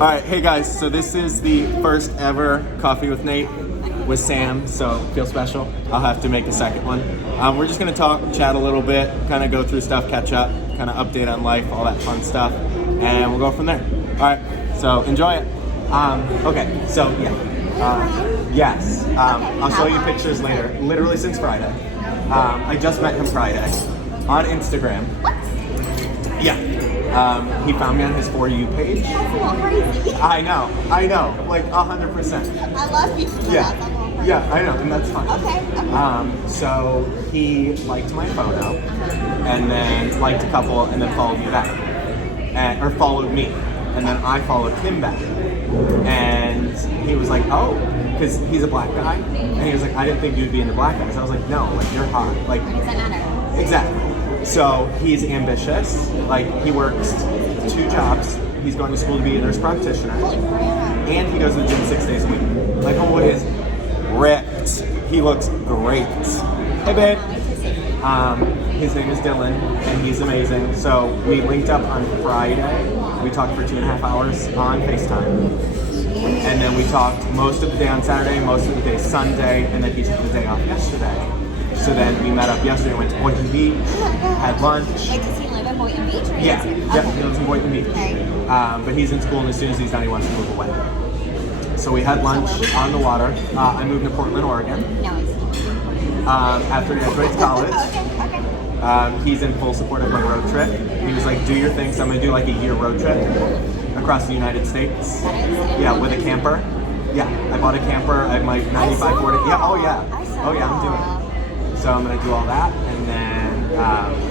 All right, hey guys, so this is the first ever Coffee with Nate with Sam, so feel special. I'll have to make a second one. We're just gonna talk, chat a little bit, kind of go through stuff, catch up, kind of update on life, all that fun stuff, and we'll go from there. All right, so enjoy it. Okay, so yeah, yes, I'll show you pictures later, literally since Friday. I just met him Friday on Instagram. What? Yeah. He found me on his For You page. That's a little crazy. I know, like 100%. I love people. Yeah, I know, and that's fine. Okay. So he liked my photo, and then liked a couple, and then followed me back, or followed me, and then I followed him back, and he was like, oh, because he's a black guy, and he was like, I didn't think you'd be into black guys. I was like, no, like you're hot, like exactly. So he's ambitious, like he works 2 jobs. He's going to school to be a nurse practitioner, and he goes to the gym 6 days a week. Like homeboy is ripped. He looks great. Hey babe. His name is Dylan, and he's amazing. So we linked up on Friday. We talked for 2.5 hours on FaceTime. And then we talked most of the day on Saturday, most of the day Sunday, and then he took the day off yesterday. So then we met up yesterday, went to Boynton Beach, had lunch. Wait, does he live in Boynton Beach? Or Yeah, he lives in Boynton Beach. Okay. But he's in school, and as soon as he's done, he wants to move away. So we had lunch on the water. I moved to Portland, Oregon. No, he's After he graduates college. Okay. He's in full support of my road trip. He was like, do your thing, so I'm gonna do like a year road trip across the United States. Yeah, with a camper. Yeah, I bought a camper. I have my 95 Ford. Yeah, oh yeah. Oh yeah, I'm doing it. So I'm gonna do all that, and then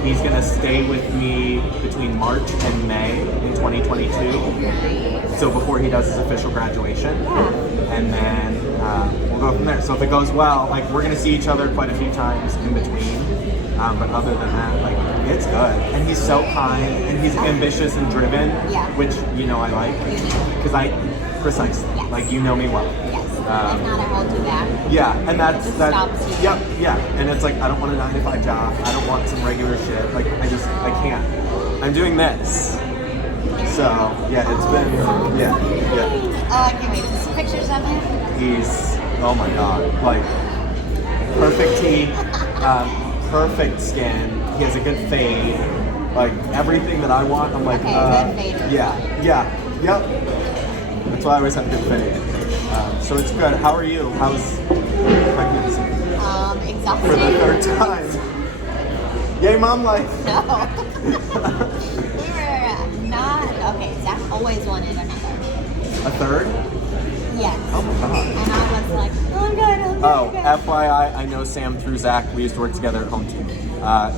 he's gonna stay with me between March and May in 2022. So before he does his official graduation, and then we'll go from there. So if it goes well, like we're gonna see each other quite a few times in between. But other than that, like it's good. And he's so kind, and he's ambitious and driven, which I like, because precisely, like you know me well. If not, I won't do that. Yeah, and that's stops you. Yep, yeah, and it's like I don't want a 9-to-5 job. I don't want some regular shit. Like I can't. I'm doing this. So yeah, it's been yeah. Oh, I can't wait to see pictures of him. He's oh my god, like perfect teeth, perfect skin. He has a good fade, like everything that I want. I'm like good fade. Yep. That's why I always have a good fade. So it's good. How are you? How's pregnancy? Exhausting. For the 3rd time. Yay, mom life. No. We were not. Okay, Zach always wanted another. A 3rd? Yes. Oh my god. And I was like, oh god. Oh, FYI, I know Sam through Zach. We used to work together at Home Team.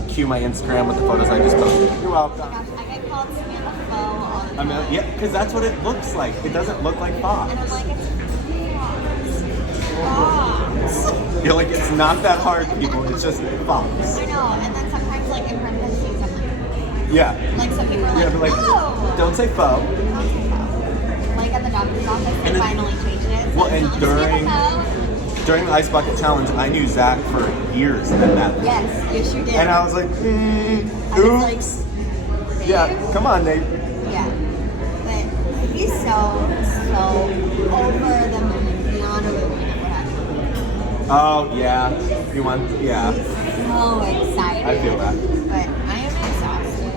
Cue my Instagram with the photos I just posted. You're welcome. Gosh, I get called Samantha Faux all the time. Yeah, because that's what it looks like. It doesn't look like Fox. And I'm like, it's Fox. You're like, it's not that hard, people. It's just Fox. I know, and then sometimes like in parentheses, I'm like, Yeah. like some people are like, no. Don't say faux. Don't say Faux. Like at the doctor's office, they finally changed it. So Well, and during the Ice Bucket Challenge, I knew Zach for years at that. Yes, you did. And I was like, I was oops. like, Yeah, come on, Nate. Yeah. But he's so over the moon, beyond over the moon at what happened. Oh, yeah. You want, yeah. He's so excited. I feel that. But I am exhausted.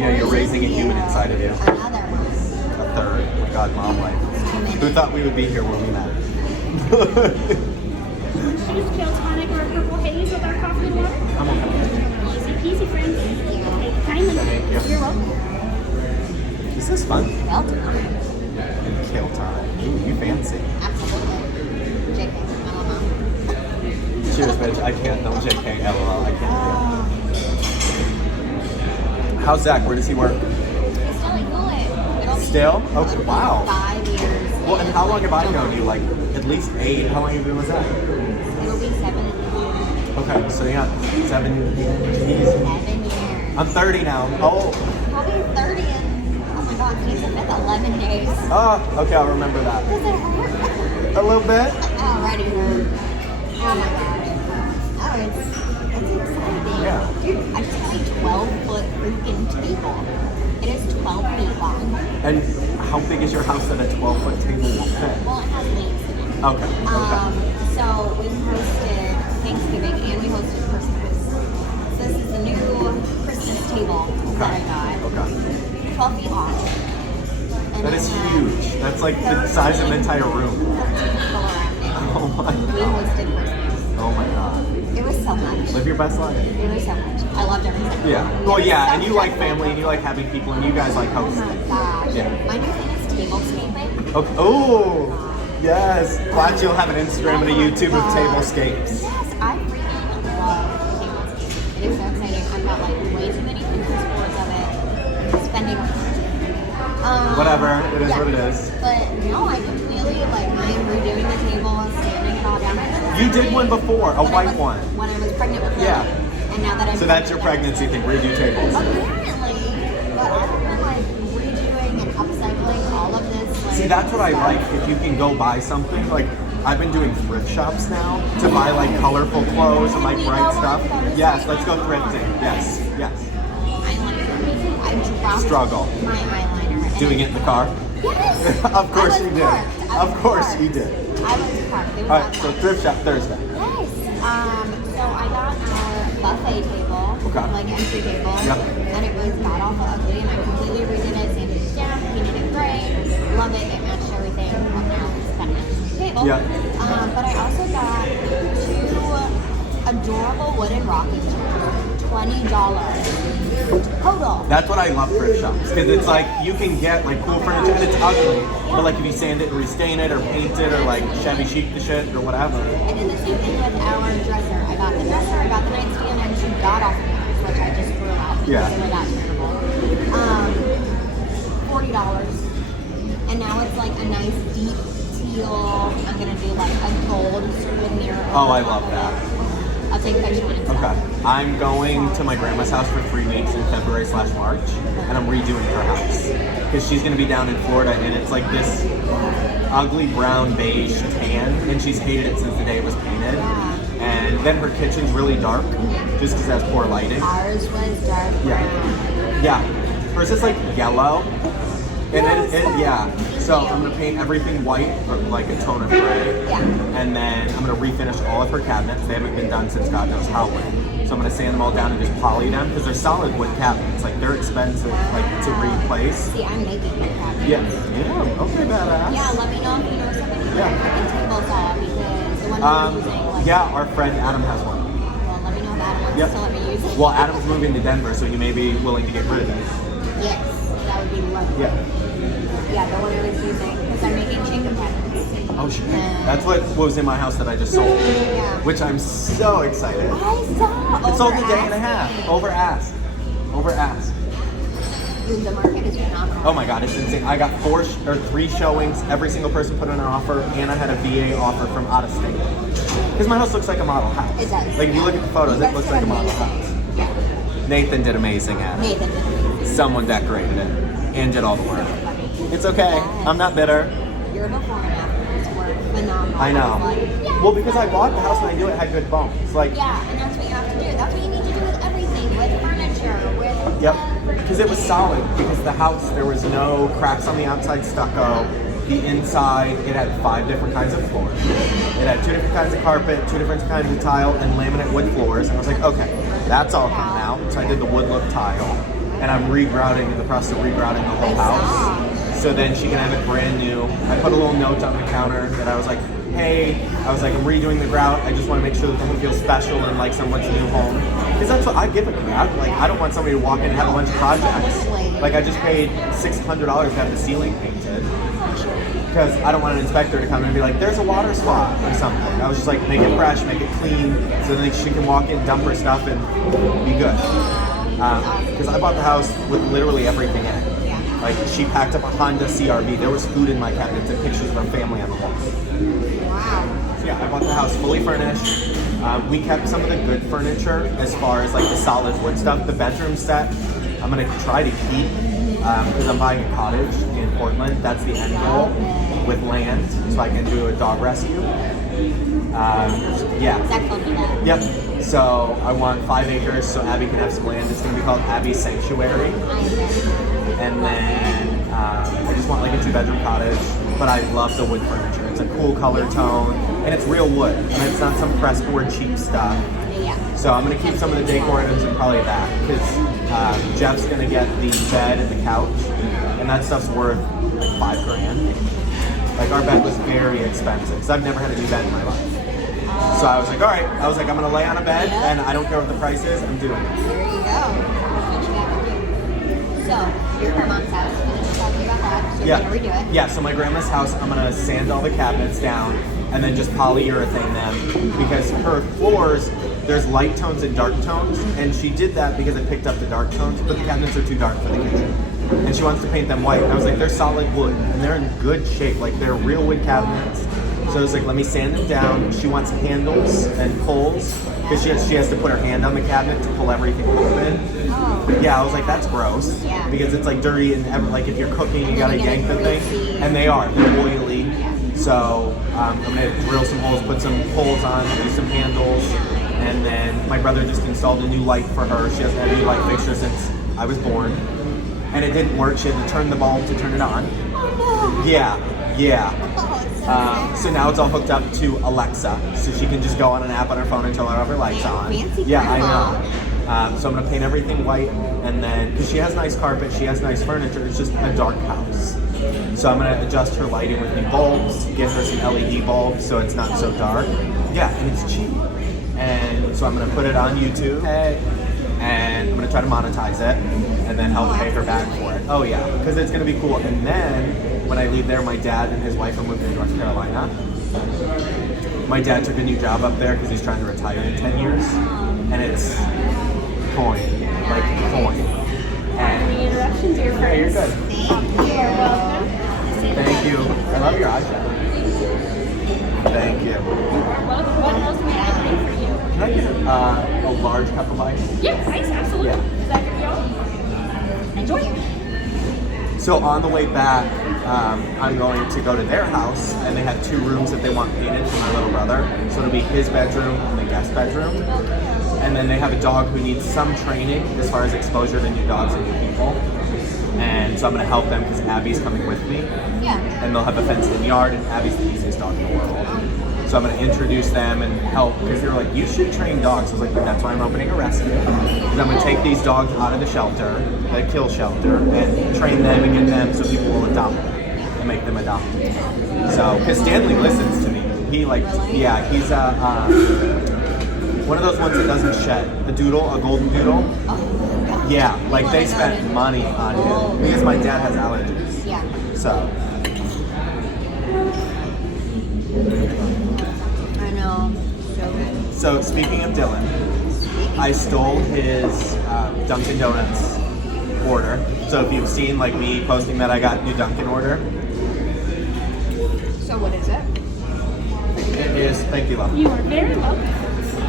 Yeah, you're raising a human inside of you. Another one. A 3rd. Oh my god, mom life. Who thought we would be here when we met? Choose Kale Tonic or Purple Haze with our coffee and water. I'm okay. Easy peasy, friends. Take kindly. Thank you. You're welcome. This is fun. Well done. Kale time. Ooh, you fancy. Absolutely. JK, I don't know. Cheers, bitch. I can't. No JK. LOL. I can't do it. How's Zach? Where does he work? He's still in Coolidge. It'll be Still? Okay, wow. 5 years. Well, and how long have I known you? Like, at least 8? How long have you been with Zach? It'll be 7 years. Okay, so yeah, 7 years. 7 years. I'm 30 now. Oh. Probably 30 in, oh my god, today's the 5th, 11 days. Oh, okay, I'll remember that. Does it hurt? A little bit. Already hurt. Oh my gosh. Oh, it's exciting. Yeah. Dude, I just got a 12-foot freaking table. It is 12 feet long. And how big is your house that a 12-foot table will fit? Well, it has leaks in it. Okay. So we hosted Thanksgiving and we hosted Christmas. So this is the new Christmas table that I got. Okay. 12 feet long. And That it is had huge. That's like the size of an entire room. 13 people around it. Oh my We god. hosted Christmas. Oh my god. It was so much. Live your best life. It was so much. I loved everything. Yeah. It Well, was yeah, so and you like stressful. family and you like having people and you guys like Oh hosting. my gosh. Yeah. My new thing is tablescaping. Okay. Oh, yes. Glad you'll have an Instagram and a YouTube of tablescapes. Yes, I freaking love tablescaping. It is so exciting. I've got like way too many Pinterest boards of it. Spending Whatever, it is what it is. But no, I completely like I am redoing the table, sanding it all down. You did one before, a white one. When I was pregnant with Lily. Yeah. And now that I'm So that's your pregnancy thing, redo tables. Apparently, but I've been like redoing and upcycling all of this. Like, See, that's what I stuff. like. If you can go buy something, like I've been doing thrift shops now to buy like colorful clothes and like bright stuff. Yes, let's go thrifting. Yes, yes. Eyeliner. I dropped Struggle. my eyeliner. Doing it in the car? Yes. Of course I was you did. parked. I Of was course parked. you did. I was parked. It was All right, so outside. thrift shop Thursday. Yes. So I got our buffet table, Okay. like entry table, Yep. and it was god awful ugly, and I completely redid it, sanded it down, painted it gray, love it, it matched everything. Well, now it's kind of matched the table. Yeah. But I also got 2 adorable wooden rocking chairs, $20 total. That's what I love thrift shops because it's like you can get like cool furniture and it's ugly, but like if you sand it and restain it or paint it or like Chevy chic the shit or whatever. I did the same thing with our dresser. I got the dresser, I got the nightstand, and 2 god-awful ones, which I just threw out because Yeah. they were that terrible. $40. And now it's like a nice deep teal. I'm gonna do like a gold souvenir. Oh, I love that. I'll take a picture when it's Okay, done. I'm going to my grandma's house for 3 weeks in February/March, and I'm redoing her house because she's gonna be down in Florida, and it's like this ugly brown beige tan, and she's hated it since the day it was painted. Yeah. And then her kitchen's really dark, just because it has poor lighting. Ours was dark brown. Yeah, hers is like yellow, and then yeah. So I'm gonna paint everything white, or like a tone of gray. Yeah. And then I'm gonna refinish all of her cabinets. They haven't been done since God knows how long. So I'm gonna sand them all down and just poly them because they're solid wood cabinets. Like they're expensive, like to replace. See, I'm making the cabinet. Yeah. Yeah. Okay, badass. Yeah, let me know if you know somebody who Yeah. freaking table saw because the one we're using, like, Yeah, our friend Adam has one. well, let me know if Adam wants Yep. to let me use it. Well, Adam's moving to Denver, so he may be willing to get rid of it. Yes, that would be lovely. Yeah. Yeah, the one I was using because I'm making chicken cabinets. Oh shit. That's what was in my house that I just sold. Yeah. Which I'm so excited. I saw. It sold in a day and a over half. asking. Over ask. Over ask. Dude, the market is phenomenal. Oh my god, it's insane. I got 3 showings. Every single person put in an offer, and I had a VA offer from out of state. Because my house looks like a model house. It does. Like if you look at the photos, You it guys looks did like a model amazing. house. Yeah. Nathan did amazing at it. Nathan did. Someone decorated it and did all the work. It's okay. I'm not bitter. Your before and afters were phenomenal. I know. was like, yes. Well, because I bought the house and I knew it had good bones. Like, Yeah, and that's what you have to do. That's what you need to do with everything, with furniture, with yep. Because it was solid. Because the house, there was no cracks on the outside stucco. The inside, it had 5 different kinds of floors. It had 2 different kinds of carpet, 2 different kinds of tile, and laminate wood floors. And I was like, okay, that's all coming out. So I did the wood look tile. And I'm regrouting, in the process of regrouting the whole house. So then she can have it brand new. I put a little note on the counter that I was like, hey, I'm redoing the grout. I just want to make sure that the home feels special and like someone's new home. Because that's what I give a crap. Like, I don't want somebody to walk in and have a bunch of projects. Like, I just paid $600 to have the ceiling painted. Because I don't want an inspector to come in and be like, there's a water spot or something. I was just like, make it fresh, make it clean, so then she can walk in, dump her stuff, and be good. Because I bought the house with literally everything in it. Like, she packed up a Honda CRV. There was food in my cabinets and pictures of our family on the walls. Wow. So yeah, I bought the house fully furnished. We kept some of the good furniture as far as like the solid wood stuff. The bedroom set, I'm gonna try to keep because I'm buying a cottage in Portland. That's the end goal with land, so I can do a dog rescue. Yeah. Zach told me that. Yep. So I want 5 acres so Abby can have some land. It's gonna be called Abby's Sanctuary. I am very And then I just want like a 2-bedroom cottage, but I love the wood furniture. It's a cool color tone, and it's real wood, and it's not some pressboard cheap stuff. Yeah. So I'm gonna keep some of the decor items and probably that, because Jeff's gonna get the bed and the couch, and that stuff's worth like $5,000. Like our bed was very expensive, because I've never had a new bed in my life. So I was like, all right. I was like, I'm gonna lay on a bed, and I don't care what the price is. I'm doing it. There you go. That's what you got to do. So, your grandma's house. Finish talking about that. So Yeah. you're gonna redo it. Yeah. So my grandma's house, I'm gonna sand all the cabinets down, and then just polyurethane them, because her floors, there's light tones and dark tones, and she did that because I picked up the dark tones, but the cabinets are too dark for the kitchen. And she wants to paint them white. And I was like, they're solid wood, and they're in good shape. Like, they're real wood cabinets. So I was like, let me sand them down. She wants handles and pulls, because she has to put her hand on the cabinet to pull everything open. Oh. Yeah, I was like, that's gross. Yeah. Because it's like dirty, and like if you're cooking, you gotta They're yank the greasy. thing. And they're oily. So I'm gonna drill some holes, put some poles on, do some handles. And then my brother just installed a new light for her. She hasn't had a new light fixture since I was born. And it didn't work. She had to turn the bulb to turn it on. Oh no. Yeah. Oh, it's so sad. So now it's all hooked up to Alexa, so she can just go on an app on her phone and tell her her lights on. Fancy Yeah, I grandma. know. So I'm gonna paint everything white, and then because she has nice carpet, she has nice furniture. It's just a dark house. So I'm gonna adjust her lighting with new bulbs, get her some LED bulbs so it's not so dark. Yeah, and it's cheap. And so I'm gonna put it on YouTube, and I'm gonna try to monetize it, and then help pay her back for it. Oh yeah, because it's gonna be cool. And then when I leave there, my dad and his wife are moving to North Carolina. My dad took a new job up there because he's trying to retire in 10 years, and it's coin, like coin. And Any interruptions to your yeah, you're friends? good. You are welcome. Thank you. I love your eyeshadow. Thank you. You are welcome. What else may I bring for you? Can I get a large cup of ice? Yes, ice, absolutely. Yeah. Is that good, y'all? Enjoy. So on the way back, I'm going to go to their house, and they have 2 rooms that they want painted for my little brother. So it'll be his bedroom and the guest bedroom. And then they have a dog who needs some training as far as exposure to new dogs and new people. And so I'm going to help them because Abby's coming with me. Yeah. And they'll have a fenced-in yard, and Abby's the easiest dog in the world. So I'm going to introduce them and help, because they were like, you should train dogs. I was like, that's why I'm opening a rescue. Because I'm going to take these dogs out of the shelter, the kill shelter, and train them and get them so people will adopt them and make them adopted. So, because Stanley listens to me. He yeah, he's one of those ones that doesn't shed. A doodle, a golden doodle. Oh, Yeah, like they spent money on him because my dad has allergies. yeah. So. I know. So good. So speaking of Dylan, I stole his Dunkin' Donuts order. So if you've seen like me posting that I got new Dunkin' order, So what is it? it is, thank you, love. You are very welcome.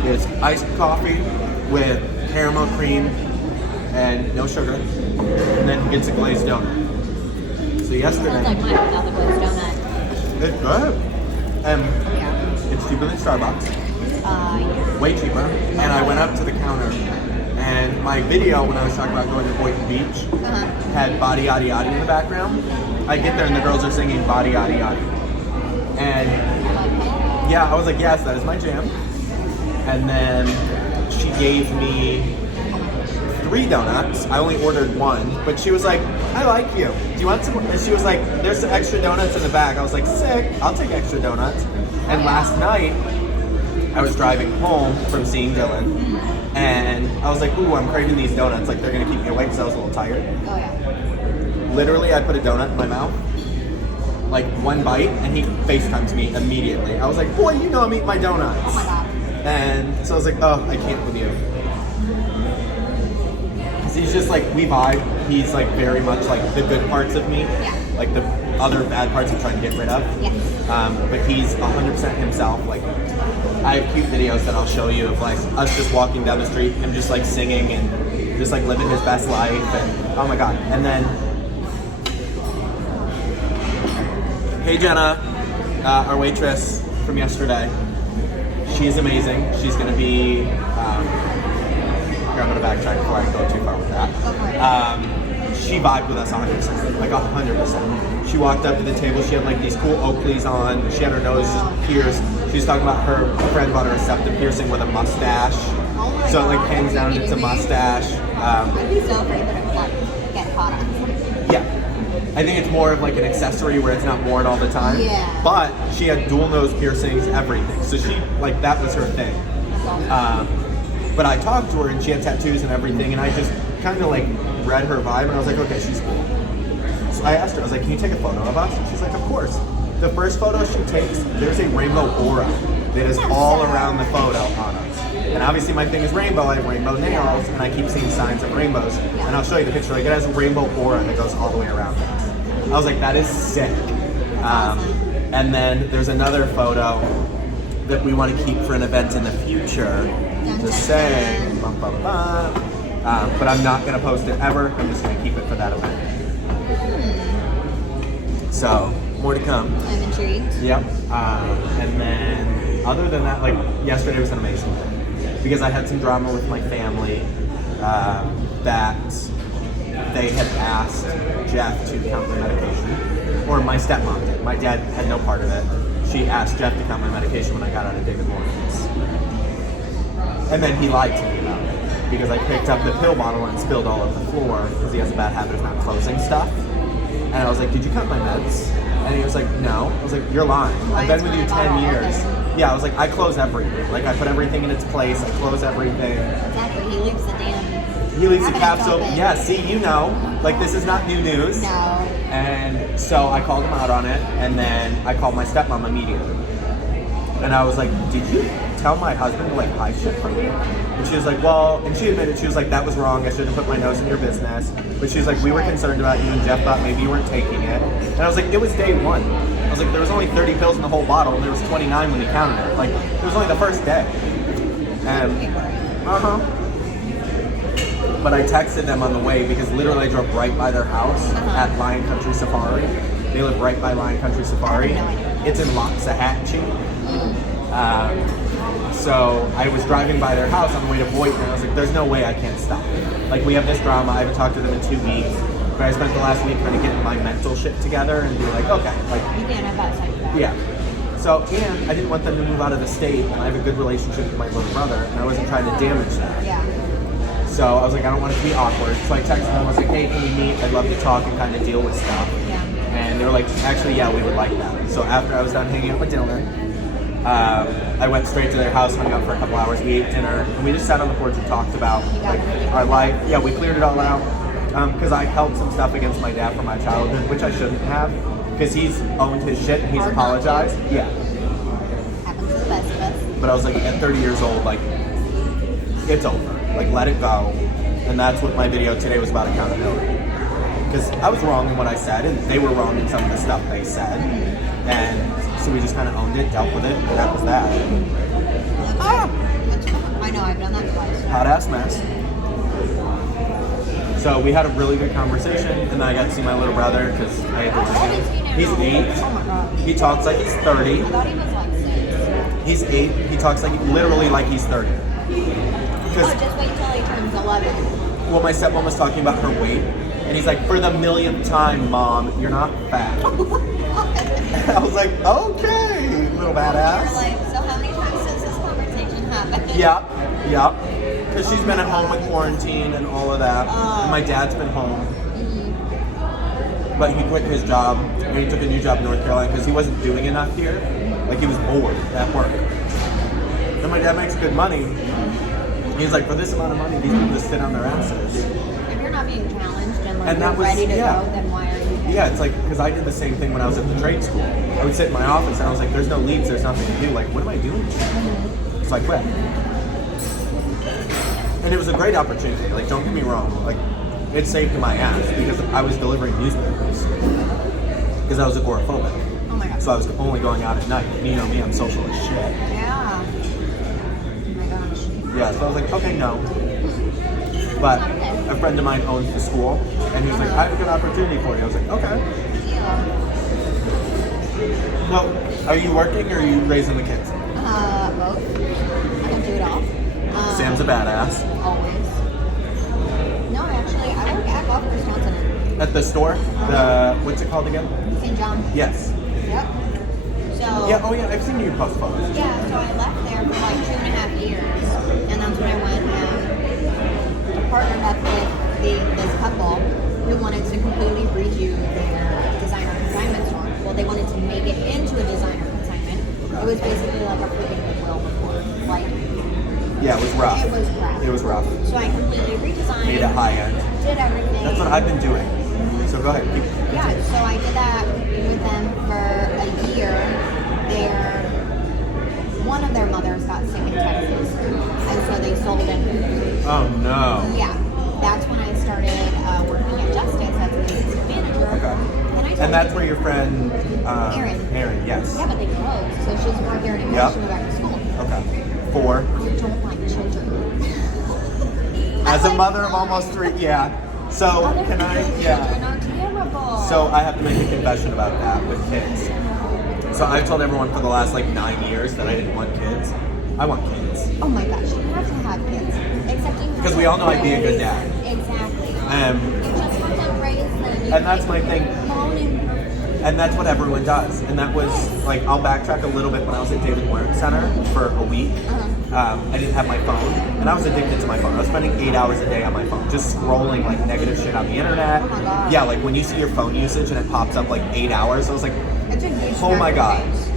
It's iced coffee with caramel cream and no sugar, and then he gets a glazed donut. So yesterday, Sounds like mine without the glazed donut. it's good. And Yeah. it's cheaper than Starbucks. Yeah. Way cheaper. And I went up to the counter, and my video when I was talking about going to Boynton Beach Uh-huh. had Body Yaddy Yaddy in the background. I get there and the girls are singing Body Yaddy Yaddy. And yeah, I was like, yes, that is my jam. And then she gave me 3 donuts. I only ordered 1, but she was like, I like you. Do you want some? And she was like, there's some extra donuts in the bag. I was like, sick, I'll take extra donuts. And last night, I was driving home from seeing Dylan, and I was like, ooh, I'm craving these donuts. Like, they're gonna keep me awake because I was a little tired. Oh yeah. Literally, I put a donut in my mouth, like 1 bite, and he FaceTimes me immediately. I was like, boy, you know I'm eating my donuts. Oh my god. And so I was like, oh, I can't with you. Because he's just like, we vibe. He's like very much like the good parts of me. Yeah. Like the other bad parts I'm trying to get rid of. Yes. But he's 100% himself. Like, I have cute videos that I'll show you of like us just walking down the street, him just like singing and just like living his best life. And oh my God. And then, hey Jenna, our waitress from yesterday. She's amazing. She's gonna be, here I'm gonna backtrack before I go too far with that. she vibed with us 100%, like 100%. She walked up to the table. She had like these cool Oakleys on. She had her nose pierced. She was talking about her friend bought her a septum piercing with a mustache. Oh my So it like God, hangs are down you and it's a kidding me? mustache. I'd be so afraid that it would like get caught on. Yeah. I think it's more of like an accessory where it's not worn all the time. Yeah. But she had dual nose piercings, everything. So she, like, that was her thing. That's awesome. But I talked to her and she had tattoos and everything, and I just kind of like read her vibe and I was like, okay, she's cool. So I asked her, I was like, can you take a photo of us? And she's like, of course. The first photo she takes, there's a rainbow aura that is all around the photo on us. And obviously my thing is rainbow, I have rainbow nails, and I keep seeing signs of rainbows. And I'll show you the picture, like it has a rainbow aura that goes all the way around us. I was like, that is sick. And then there's another photo that we want to keep for an event in the future to say, bum, bum, bum. But I'm not going to post it ever. I'm just going to keep it for that event. So, more to come. I'm intrigued. Yep. And then, other than that, like, yesterday was an amazing day. Because I had some drama with my family that they had asked Jeff to count my medication. Or my stepmom did. My dad had no part of it. She asked Jeff to count my medication when I got out of David Morgan's. And then he lied to me about it. Because I picked up the pill bottle and spilled all over the floor because he has a bad habit of not closing stuff. And I was like, did you count my meds? And he was like, no. I was like, you're lying. I've been with you 10 years. Yeah, I was like, I close everything. Like, I put everything in its place. I close everything. Exactly. He leaves the damn. He leaves the cabinet caps open. Yeah, see, you know. Like, this is not new news. No. And so I called him out on it, and then I called my stepmom immediately. And I was like, did you tell my husband to, like, hide shit from me? And she was like, well, and she admitted, she was like, that was wrong. I shouldn't have put my nose in your business. But she was like, we were concerned about you, and Jeff thought maybe you weren't taking it. And I was like, it was day one. I was like, there was only 30 pills in the whole bottle, and there was 29 when he counted it. Like, it was only the first day. And, but I texted them on the way because literally I drove right by their house at Lion Country Safari. They live right by Lion Country Safari. It's in Loxahatchee. So I was driving by their house on the way to Boynton, and I was like, there's no way I can't stop. Like, we have this drama. I haven't talked to them in 2 weeks. But I spent the last week trying to get my mental shit together and be like, okay. Like, You can't have that side. yeah. So, and I didn't want them to move out of the state, and I have a good relationship with my little brother, and I wasn't trying to damage that. Yeah. So I was like, I don't want it to be awkward. So I texted them, I was like, hey, can we meet? I'd love to talk and kind of deal with stuff. Yeah. And they were like, actually, yeah, we would like that. So after I was done hanging out with Dylan, I went straight to their house, hung out for a couple hours, we ate dinner, and we just sat on the porch and talked about like our life. Yeah, we cleared it all out. Because I held some stuff against my dad from my childhood, which I shouldn't have, because he's owned his shit and he's Hard not to. apologized. Yeah. Happens to the best of us. But I was like, at 30 years old, like, it's over. Like, let it go. And that's what my video today was about, accountability. Because I was wrong in what I said, and they were wrong in some of the stuff they said. And so we just kind of owned it, dealt with it, and that was that. I know, I've done that twice. Hot ass mess. So we had a really good conversation, and then I got to see my little brother because I had to How old is he now? He's 8. Oh my god. He talks like he's 30. I thought he was like 6. He's 8. He talks like literally like he's 30. Oh, Because just wait till he turns 11. well, my stepmom was talking about her weight, and he's like, for the millionth time, Mom, you're not fat. I was like, okay, little You're badass. like, so how many times since this conversation happened? Yep. Because she's been at home with quarantine and all of that. And my dad's been home. But he quit his job and he took a new job in North Carolina because he wasn't doing enough here. Like, he was bored at work. And my dad makes good money. He's like, for this amount of money, these people just sit on their asses. If you're not being challenged and like And that you're was- ready to yeah. go, then why are you here? Yeah, it's like, because I did the same thing when I was at the trade school. I would sit in my office and I was like, there's no leads, there's nothing to do. Like, what am I doing? So I quit. And it was a great opportunity. Like, don't get me wrong. Like, it saved my ass because I was delivering newspapers. Because I was agoraphobic. Oh my god. So I was only going out at night. You know me, I'm social as shit. Yeah. Oh my gosh. Yeah, so I was like, okay, no. But a friend of mine owns the school, and he was like, I have a good opportunity for you. I was like, okay. Yeah. Well, are you working or are you raising the kids? Both. I can do it all. Sam's a badass. Always. No, actually, I work at Golf Course Wisconsin. At the store? What's it called again? St. John. Yes. Yep. So Yeah, oh yeah, I've seen you post photos. yeah, so I left there for like 2.5 years, and that's when I went and partnered up with this couple who wanted to completely redo their designer consignment store. Well, they wanted to make it into a designer consignment. It was basically like a freaking Goodwill before. Like, Yeah, it was rough. it was rough. It was rough. So I completely redesigned. Made it high end. Did everything. That's what I've been doing. So go ahead. Yeah, so I did that with them for a year. One of their mothers got sick in Texas, and so they sold it. Oh no. Yeah, that's when I started working at Justice as a assistant manager. Okay. And that's where your friend Erin, yes. Yeah, but they closed, so she's more here anymore. Yep. She went back to school. Okay. 4. You don't like children. As I a like mother of mine. almost 3, yeah. So Other can I? people's Yeah. children are terrible. So I have to make a confession about that with kids. So I've told everyone for the last like 9 years that I didn't want kids. I want kids. Oh my gosh, you have to have kids. Except you have 'Cause to we all know I'd be a good raise dad. them. Exactly. You Um, just have to raise them. You And that's can't my thing. moan and- And that's what everyone does. And that was like, I'll backtrack a little bit. When I was at David Warren Center for a week, I didn't have my phone, and I was addicted to my phone. I was spending 8 hours a day on my phone, just scrolling like negative shit on the internet. Oh my God. Yeah, like when you see your phone usage and it pops up like 8 hours, I was like, It's a huge oh my nerve God. face.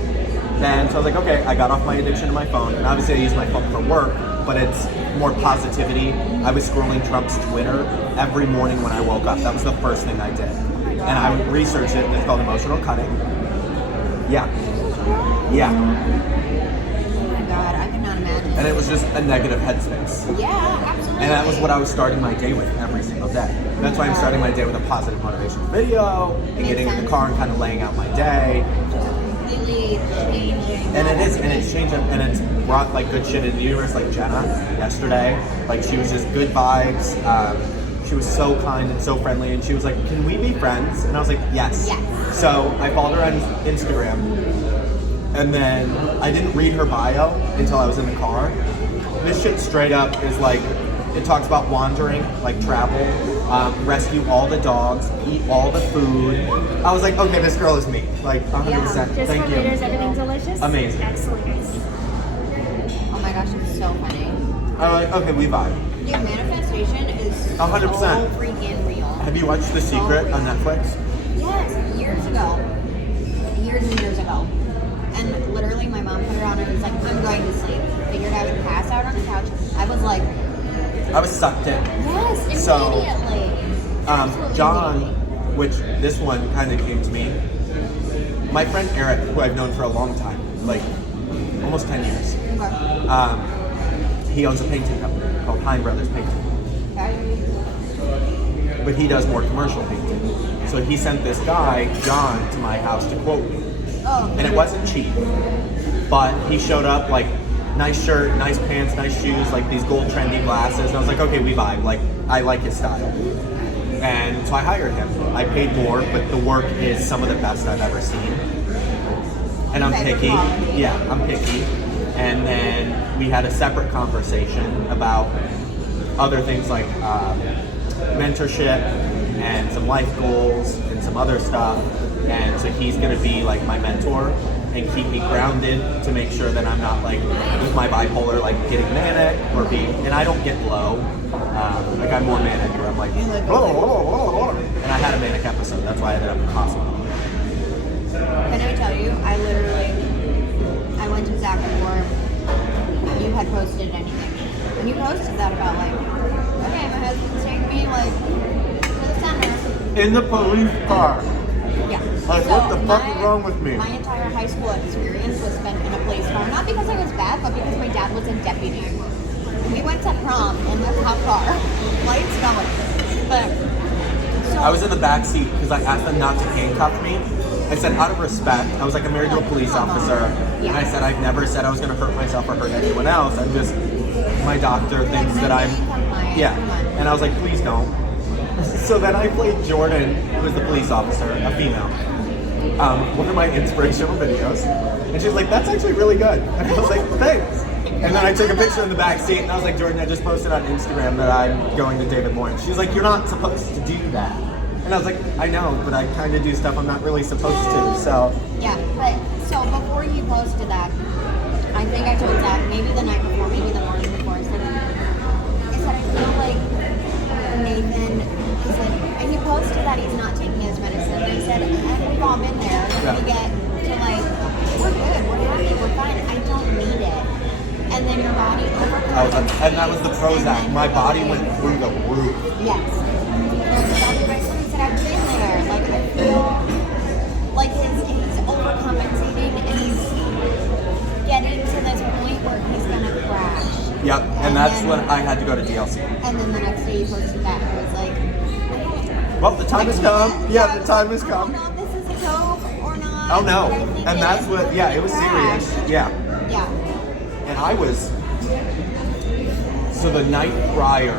And so I was like, okay, I got off my addiction to my phone, and obviously I use my phone for work, but it's more positivity. I was scrolling Trump's Twitter every morning when I woke up. That was the first thing I did. And I would research it, and it's called emotional cutting. Yeah. Yeah. Oh my God, I could not imagine. And it was just a negative headspace. Yeah, absolutely. And that was what I was starting my day with every single day. That's why I'm starting my day with a positive motivation video and getting in the car and kind of laying out my day. Completely changing. And it is, and it's changed, and it's brought like good shit into the universe. Like Jenna yesterday, like she was just good vibes. She was so kind and so friendly, and she was like, "Can we be friends?" And I was like, "Yes." Yes. So I followed her on Instagram, and then I didn't read her bio until I was in the car. This shit straight up is like, it talks about wandering, like travel, rescue all the dogs, eat all the food. I was like, okay, this girl is me, like 100%. Just Thank for you. leaders, everything delicious. Amazing. Excellent, guys. Oh my gosh, it's so funny. I'm like, okay, we vibe. Dude, manifestation is 100%. so freaking real. Have you watched The Secret on Netflix? Yes, years ago. Years and years ago. And literally my mom put it on and was like, I'm going to sleep. Figured I would pass out on the couch. I was like, I was sucked in. yes, So, immediately. Absolutely John, immediately. which this one kind of came to me. My friend Eric, who I've known for a long time, like almost 10 years, Okay. he owns a painting company called Hein Brothers Painting. Okay. But he does more commercial painting. So he sent this guy, John, to my house to quote me. Oh, And it wasn't cheap, but he showed up like nice shirt, nice pants, nice shoes, like these gold trendy glasses. And I was like, okay, we vibe. Like, I like his style. And so I hired him. I paid more, but the work is some of the best I've ever seen. And I'm Favorite picky. quality. Yeah, I'm picky. And then we had a separate conversation about other things like mentorship and some life goals and some other stuff. And so he's going to be like my mentor and keep me grounded to make sure that I'm not like with my bipolar, like getting manic or being, and I don't get low. Like I'm more manic where I'm like, and I had a manic episode. That's why I ended up in the hospital. Can I tell you, I went to Zach before you had posted anything. And you posted that about like, okay, my husband's taking me like to the center. In the police car. Yeah. Like, what the fuck is wrong with me? My entire high school experience was spent in a police car. Not because I was bad, but because my dad was a deputy. We went to prom in the cop car. Lights going. But so I was in the back seat because I asked them not to handcuff me. I said, out of respect, I was like, I'm married to a police officer. And I said, I've never said I was going to hurt myself or hurt anyone else. I'm just, my doctor thinks that I'm, yeah. And I was like, please don't. So then I played Jordan, who was the police officer, a female. One of my inspirational videos. And she's like, that's actually really good. And I was like, thanks. And then I took a picture in the back seat and I was like, Jordan, I just posted on Instagram that I'm going to David Moore. And she's like, you're not supposed to do that. And I was like, I know, but I kind of do stuff I'm not really supposed to. So Yeah, but so before you posted that, I think I told Zach maybe the night before, maybe the morning before. I said I feel like Nathan. I said, and he posted that he's not taking his medicine. I said, and we've all been there. Yeah. We get to like, we're good, we're happy, we're fine. I don't need it. And then your body overcomes. and that was the Prozac. My body went through the roof. Yes. I said, I've been there. Like, I feel like he's overcompensating and he's getting to this point where he's gonna crash. Yep, and that's then- when I had to go to DLC. And then the next day you posted that and I was like, Well, the time has come. Yeah, the time has I come. don't know if this is a joke or not. Oh no, but I think and it that's is what. Yeah, it was crash. serious. Yeah, Yeah. and I was. So the night prior,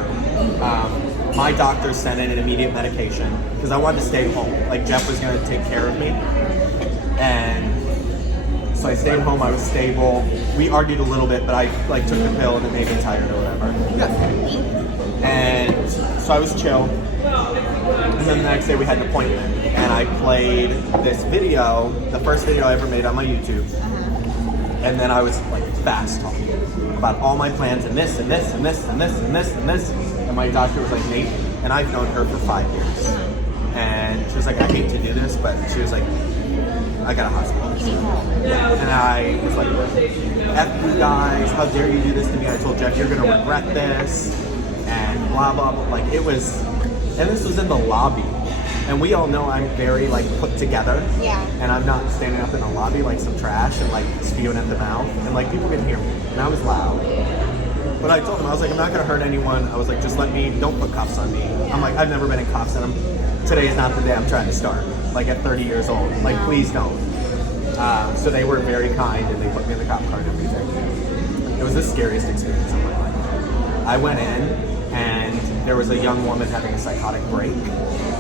my doctor sent in an immediate medication because I wanted to stay home. Like Jeff was going to take care of me, and so I stayed home. I was stable. We argued a little bit, but I like took the pill and it made me tired or whatever. Yeah. And so I was chill. And then the next day we had an appointment, and I played this video, the first video I ever made on my YouTube. And then I was like fast talking about all my plans and this and this and this and this and this and this. And my doctor was like, Nate, and I've known her for 5 years. And she was like, I hate to do this, but she was like, I got a hospital. And I was like, F you guys, how dare you do this to me? I told Jeff, you're gonna regret this, and blah, blah, blah. Like it was, and this was in the lobby. And we all know I'm very like put together. Yeah. And I'm not standing up in the lobby like some trash and like spewing at the mouth. And like people can hear me. And I was loud. But I told him, I was like, I'm not gonna hurt anyone. I was like, just let me, don't put cuffs on me. I'm like, I've never been in cuffs, and today is not the day I'm trying to start. Like at 30 years old. Like please don't. So they were very kind and they put me in the cop car and everything. It was the scariest experience of my life. I went in and there was a young woman having a psychotic break.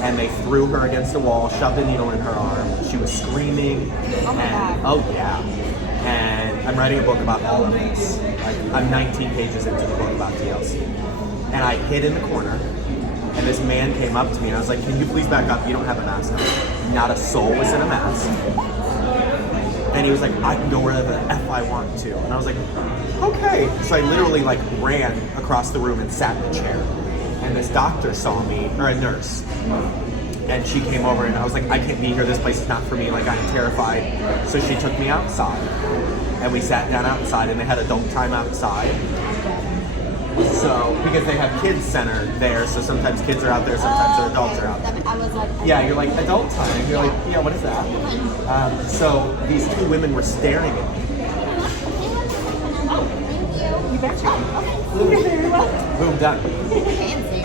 And they threw her against the wall, shoved a needle in her arm. She was screaming. Oh my and, God. oh yeah. And I'm writing a book about all of this. Like I'm 19 pages into the book about TLC. And I hid in the corner. And this man came up to me and I was like, can you please back up? You don't have a mask on. Not a soul was in a mask. And he was like, I can go wherever the F I want to. And I was like, okay. So I literally like ran across the room and sat in a chair. And this doctor saw me, or a nurse, and she came over and I was like, I can't be here, this place is not for me, like I'm terrified. So she took me outside, and we sat down outside, and they had adult time outside. So, because they have kids center there, so sometimes kids are out there, sometimes their adults are out there. I was like, Yeah, you're like, adult time, you're like, yeah, what is that? So these two women were staring at me. you betcha. Boom, done. Fancy.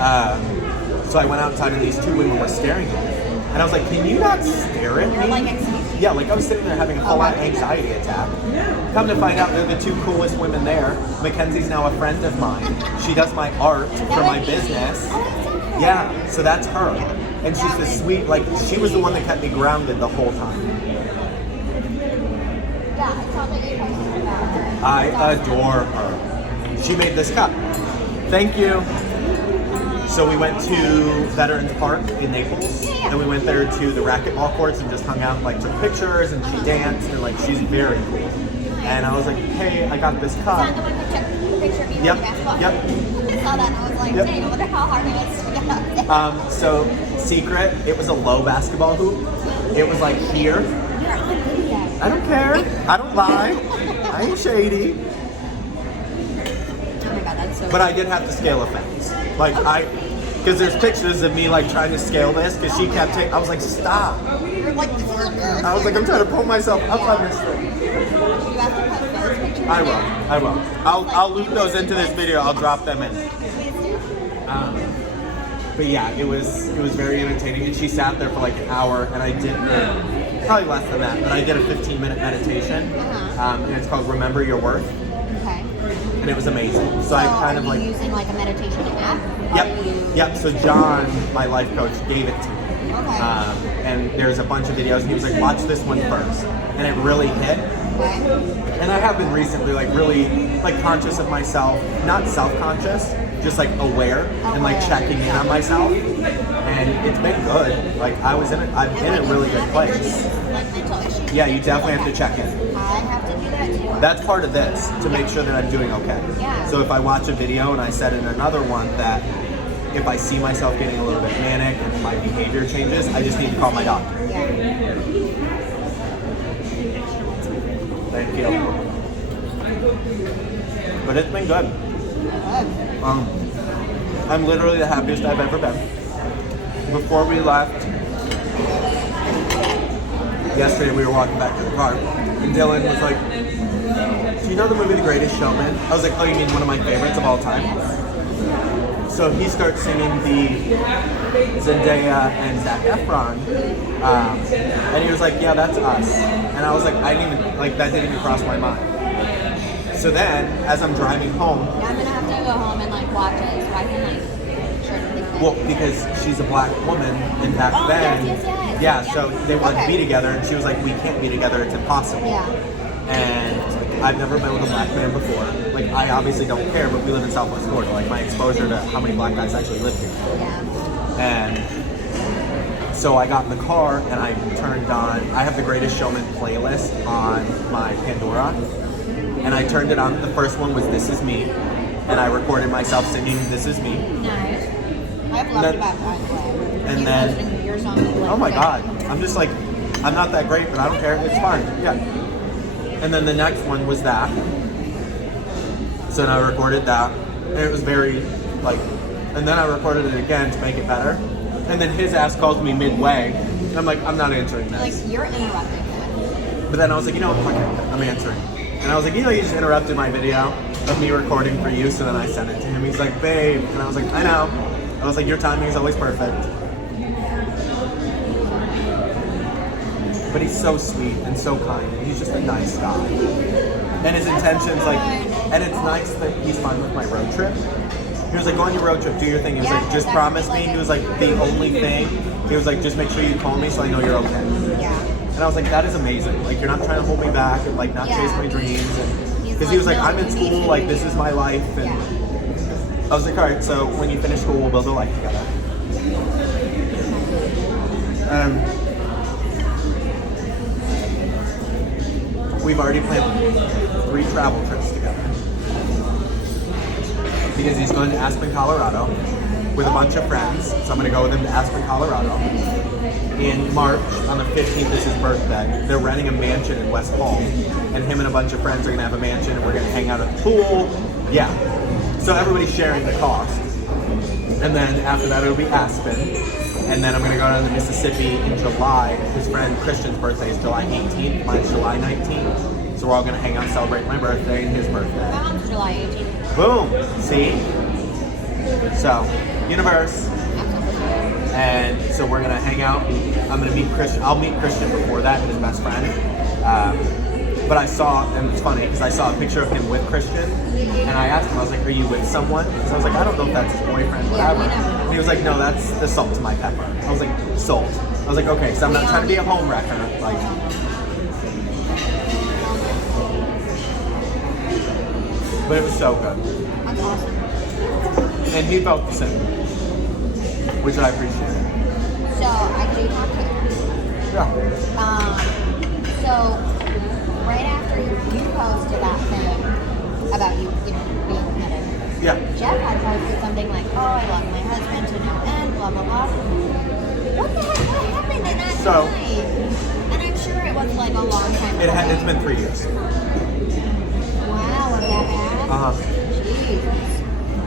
So I went outside and these two women were staring at me. And I was like, can you not stare at me? Like anxiety? Yeah, like I was sitting there having a full-on anxiety attack. Come to find out they're the two coolest women there. Mackenzie's now a friend of mine. She does my art for my business. Yeah, so that's her. And she's this sweet, like, she was the one that kept me grounded the whole time. Yeah, I saw that you posted about her. I adore her. She made this cup. Thank you. So we went to Veterans Park in Naples, and we went there to the racquetball courts and just hung out and like took pictures, and she danced, and like she's very cool. And I was like, hey, I got this Is that cup. the one that took the picture of you Yep, on the basketball? yep. I saw that and I was like, Yep. dang, I wonder how hard it was to get up there. So secret, it was a low basketball hoop. It was like here. You're on video. I don't care. I don't lie. I ain't shady. Oh my god, that's so But I did have to scale a fence. Like because there's pictures of me like trying to scale this, because she kept taking, I was like, stop. You're like, I was like, I'm trying to pull myself up on this thing. you have to post those pictures. I will. I'll loop those into this video. I'll drop them in. Please do. But yeah, it was very entertaining. And she sat there for like an hour, and I did probably less than that, but I did a 15-minute meditation, and it's called Remember Your Worth, Okay. and it was amazing. So I kind of are like, you using like a meditation app? Are you- yep. So John, my life coach, gave it to me. Okay. And there's a bunch of videos, and he was like, watch this one first. And it really hit. Okay. And I have been recently like really like conscious of myself, not self-conscious, just like aware and like checking in on myself, and it's been good. Like I'm in a really good place. Like mental issues. Yeah, you definitely have to check in. I have to do that too. That's part of this, to make sure that I'm doing okay. Yeah. So if I watch a video and I said in another one that if I see myself getting a little bit manic and my behavior changes, I just need to call my doctor. Yeah. Thank you. But it's been good. Good. I'm literally the happiest I've ever been. Before we left, yesterday we were walking back to the car, and Dylan was like, "Do you know the movie The Greatest Showman?" I was like, "Oh, you mean one of my favorites of all time?" So he starts singing the Zendaya and Zac Efron, and he was like, "Yeah, that's us." And I was like, "I didn't even like that. Didn't even cross my mind." So then, as I'm driving home, Yeah, I'm gonna have to go home and like watch it so I can like sure to think. well, because she's a black woman, and back Oh, then, yes. yeah, so they wanted to be Okay. together, and she was like, "We can't be together. It's impossible." Yeah. And I've never been with a black man before. Like, I obviously don't care, but we live in Southwest Florida. Like, my exposure to how many black guys actually live here. Yeah. And so I got in the car and I turned on, I have the Greatest Showman playlist on my Pandora. And I turned it on. The first one was This Is Me. And I recorded myself singing This Is Me. Nice. I've loved Then- about that way. and You then- posting your song like Oh my that. God. I'm just like, I'm not that great, but I don't care. It's fine. Yeah. And then the next one was that. So then I recorded that. And it was very, like, and then I recorded it again to make it better. And then his ass calls me midway. And I'm like, I'm not answering Like this. you're interrupting him. But then I was like, you know what, fuck it, I'm answering. And I was like, you know, you just interrupted my video of me recording for you, so then I sent it to him. He's like, babe. And I was like, I know. I was like, your timing is always perfect. But he's so sweet and so kind, and he's just a nice guy. And his intentions, like, and it's nice that he's fine with my road trip. He was like, go on your road trip, do your thing. He was Yeah, like, just that's promise like me. it. He was like, the only thing, he was like, just make sure you call me so I know you're okay. Yeah. And I was like, that is amazing. Like, you're not trying to hold me back and, like, not Yeah. chase my dreams. He's Because he was like, no, I'm in you need school, to like, be- this is my life. And Yeah. I was like, all right, so when you finish school, we'll build a life together. We've already planned 3 travel trips together. Because he's going to Aspen, Colorado with a bunch of friends. So I'm going to go with him to Aspen, Colorado. In March, on the 15th is his birthday. They're renting a mansion in West Palm. And him and a bunch of friends are going to have a mansion and we're going to hang out at the pool. Yeah. So everybody's sharing the cost. And then after that, it'll be Aspen. And then I'm going to go down to Mississippi in July. His friend Christian's birthday is July 18th. Mine's July 19th. So we're all going to hang out and celebrate my birthday and his birthday. My mom's July 18th. Boom! See? So, universe. Absolutely. And so we're going to hang out. I'm going to meet Christian. I'll meet Christian before that, his best friend. But I saw, and it's funny, because I saw a picture of him with Christian. And I asked him, I was like, are you with someone? Because I was like, I don't know if that's his boyfriend, Yeah, whatever. you never know. And he was like, no, that's the salt to my pepper. I was like, salt. I was like, okay, so I'm not trying to be a home wrecker. Like, but it was so good. That's awesome. And he felt the same, which I appreciated. So I do talk to him. Yeah. So right after you posted that thing about you know, being committed, Yeah. Jeff had posted something like, "Oh, I love my husband to no end," blah blah blah. What the heck? What happened in that So- night? And I'm sure it was like a long time. It's been 3 years. Wow, was that bad? Uh-huh. Jeez.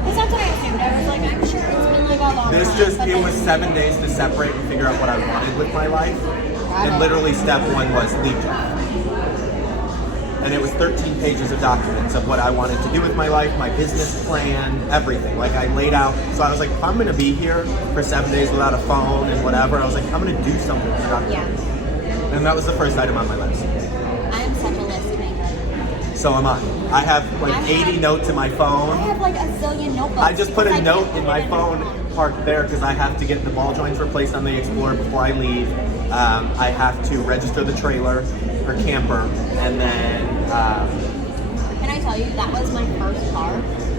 Because that's what I assumed. I was like, I'm sure it's been like a long This time. just, but it then- was 7 days to separate and figure out what I wanted with my life. Got And it. literally step 1 was leave Jeff. And it was 13 pages of documents of what I wanted to do with my life, my business plan, everything. Like I laid out, so I was like, if I'm gonna be here for 7 days without a phone and whatever, I was like, I'm gonna do something productive. Yeah. And that was the first item on my list. I'm such a list maker. So am I. I have like I have- 80 notes in my I phone. have like a zillion notebooks. I just put a because I note can't in put my it in phone parked there because I have to get the ball joints replaced on the Explorer before I leave. I have to register the trailer or camper, and then Can I tell you, that was my first car.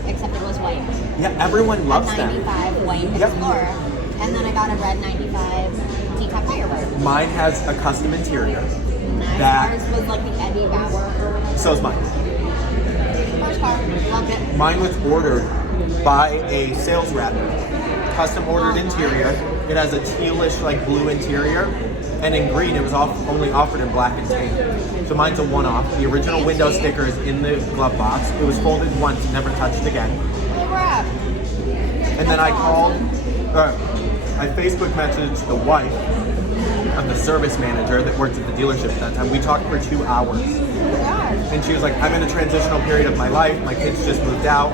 except it was white. Yeah, everyone loves A them. 95 white Yep. Explorer. And then I got a red 95 T-top Firebird. Mine has a custom interior. Nice. That- Ours was like the Eddie Bauer or whatever. So is mine. First car, loved it. Mine was ordered by a sales rep. Custom ordered interior. It has a tealish like blue interior. And in green, it was only offered in black and tan. So mine's a one-off. The original window sticker is in the glove box. It was folded once, never touched again. Holy crap. And then I called, I Facebook messaged the wife of the service manager that worked at the dealership at that time. We talked for 2 hours. Oh my gosh. And she was like, I'm in a transitional period of my life. My kids just moved out.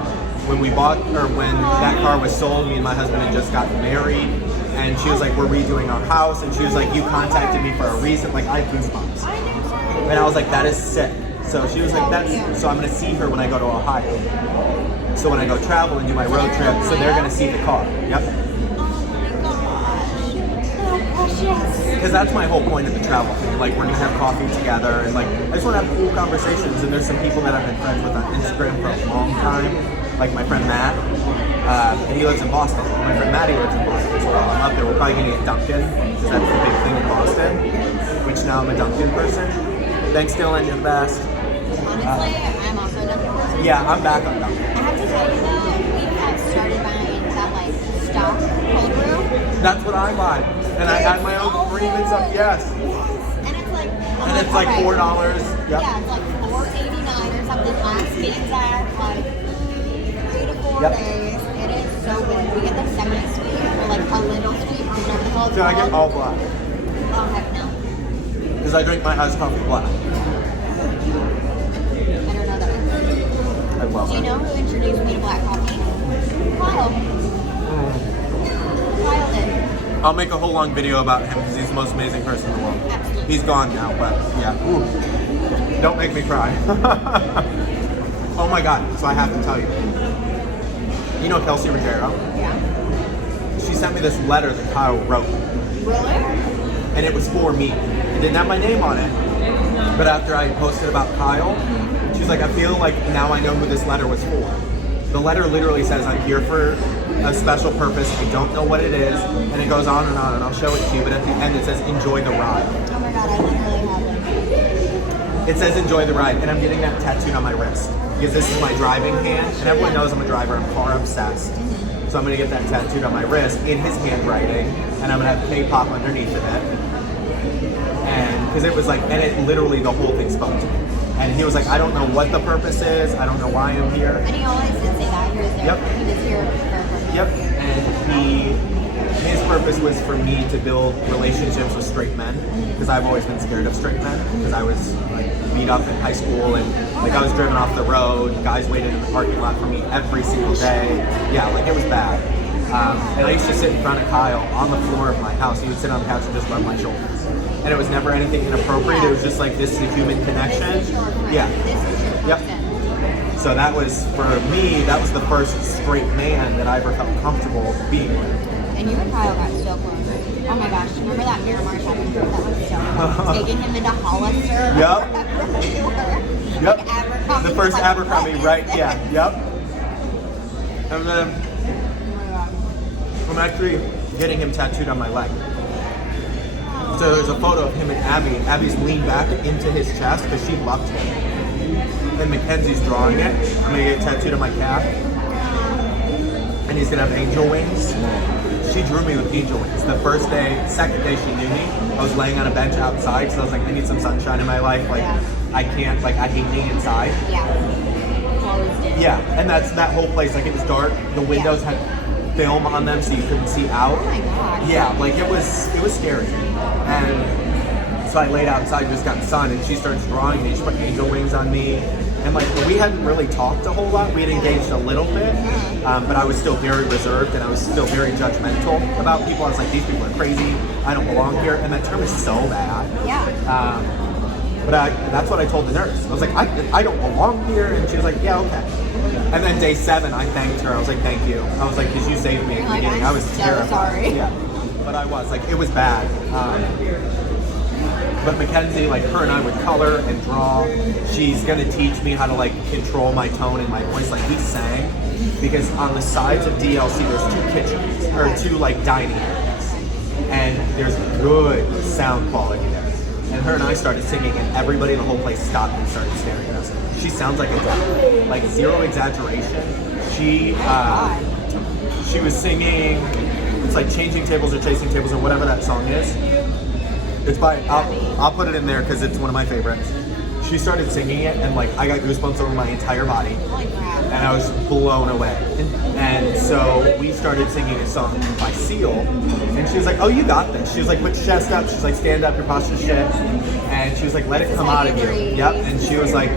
When we bought, or when that car was sold, me and my husband had just gotten married. And she was like, we're redoing our house. And she was like, you contacted me for a reason. Like, I have goosebumps. I know so. And I was like, that is sick. So she was like, so I'm going to see her when I go to Ohio. So when I go travel and do my road trip, so they're going to see the car. Yep. Oh my gosh. So precious. Because that's my whole point of the travel thing. Like, we're going to have coffee together. And like, I just want to have cool conversations. And there's some people that I've been friends with on Instagram for a long time. Like my friend Matt. And he lives in Boston. My friend Maddie lives in Boston as well. I'm up there. We're probably going to get Dunkin', because that's the big thing in Boston. Which now I'm a Dunkin' person. Thanks, Dylan. You're the best. Honestly, I'm also a Dunkin' person. Yeah, I'm back on Dunkin'. I have to tell you though, we have started buying that like stock cold brew. That's what I buy. And I add my own cream and stuff. Yes. And it's like, And it's like $4. Yep. Yeah, it's like $4.89 or something. Last means that like 3 to 4 Yep. days. It is so good. We get the semi-sweet or like a little sweet or whatever the hell it's So I get called. all black. Oh heck no. Because I drink my iced coffee black. I don't know that. I love Do you it. know who introduced me to black coffee? Kyle. Kyle did. I'll make a whole long video about him because he's the most amazing person in the world. Absolutely. He's gone now, but yeah. Ooh. Don't make me cry. Oh my god, so I have to tell you. You know Kelsey Rogero? Yeah. She sent me this letter that Kyle wrote. Really? And it was for me. It didn't have my name on it. But after I posted about Kyle, she was like, I feel like now I know who this letter was for. The letter literally says, I'm here for a special purpose. I don't know what it is. And it goes on, and I'll show it to you. But at the end, it says, enjoy the ride. Oh my god, I literally have it. It says, enjoy the ride. And I'm getting that tattooed on my wrist. Because this is my driving hand. And everyone knows I'm a driver. I'm car obsessed. So I'm going to get that tattooed on my wrist in his handwriting. And I'm going to have K-pop underneath of it. And because it was like, and it literally, the whole thing spoke to me. And he was like, I don't know what the purpose is. I don't know why I'm here. And he always did say that. He was there. Yep. He was here for a purpose. Yep. And his purpose was for me to build relationships with straight men. Because I've always been scared of straight men. Because I was like beat up in high school and like I was driven off the road. Guys waited in the parking lot for me every single day. Yeah, like it was bad. And I used to sit in front of Kyle on the floor of my house. He would sit on the couch and just rub my shoulders. And it was never anything inappropriate. It was just like, this is a human connection. This is your friend. Yeah. This is your Yep. person. So that was, for me, that was the first straight man that I ever felt comfortable being with. And you and Kyle got so close. Oh my gosh, remember that Miramar shopping trip? That was so cool. Taking him into Hollister. Yep. Like Yep. Abercrombie. The first Like, Abercrombie, what is right? this? Yeah, yep. And then Oh my god. I'm actually getting him tattooed on my leg. So there's a photo of him and Abby. Abby's leaned back into his chest because she loved him. And Mackenzie's drawing it. I'm gonna get it tattooed on my calf. And he's gonna have angel wings. She drew me with angel wings. The first day, second day she knew me, I was laying on a bench outside because I was like, I need some sunshine in my life. Like, Yeah. I can't, like, I hate being inside. Yeah. Always did. Yeah, and that's that whole place. Like, it was dark. The windows had film on them so you couldn't see out. Oh my gosh. Yeah, like it was scary. And so I laid outside, just got sun, and she starts drawing me. She put angel wings on me. And like, we hadn't really talked a whole lot. We had engaged a little bit, but I was still very reserved and I was still very judgmental about people. I was like, these people are crazy. I don't belong here. And that term is so bad. Yeah. But that's what I told the nurse. I was like, I don't belong here. And she was like, yeah, okay. And then day 7, I thanked her. I was like, thank you. I was like, because you saved me at the Like, beginning. I'm I was so terrified. sorry. Yeah. But I was, like, it was bad. But Mackenzie, like, her and I would color and draw. She's going to teach me how to, like, control my tone and my voice. Like, we sang because on the sides of DLC there's 2 kitchens or 2 like dining areas, and there's good sound quality there. And her and I started singing, and everybody in the whole place stopped and started staring at us. She sounds like a dog, like zero exaggeration. She was singing. It's like Changing Tables or Chasing Tables or whatever that song is. It's by I'll put it in there because it's one of my favorites. She started singing it, and like I got goosebumps over my entire body, Holy crap. and I was blown away. And so we started singing a song by Seal, and she was like, "Oh, you got this." She was like, "Put your chest up." She's like, "Stand up, your posture's shit." And she was like, "Let it come out of you." Yep. And she was like,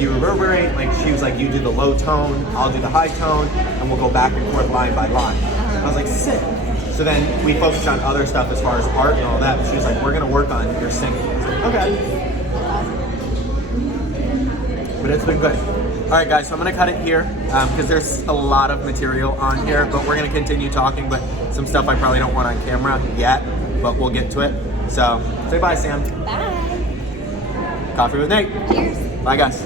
"You reverberate." Like she was like, "You do the low tone, I'll do the high tone, and we'll go back and forth line by line." I was like, "Sick." So then we focused on other stuff as far as art and all that. But she was like, "We're gonna work on your singing." I was like, "Okay." But it's been good. All right, guys, so I'm gonna cut it here because there's a lot of material on here, but we're gonna continue talking, but some stuff I probably don't want on camera yet, but we'll get to it. So say bye, Sam. Bye. Coffee with Nate. Cheers. Bye, guys.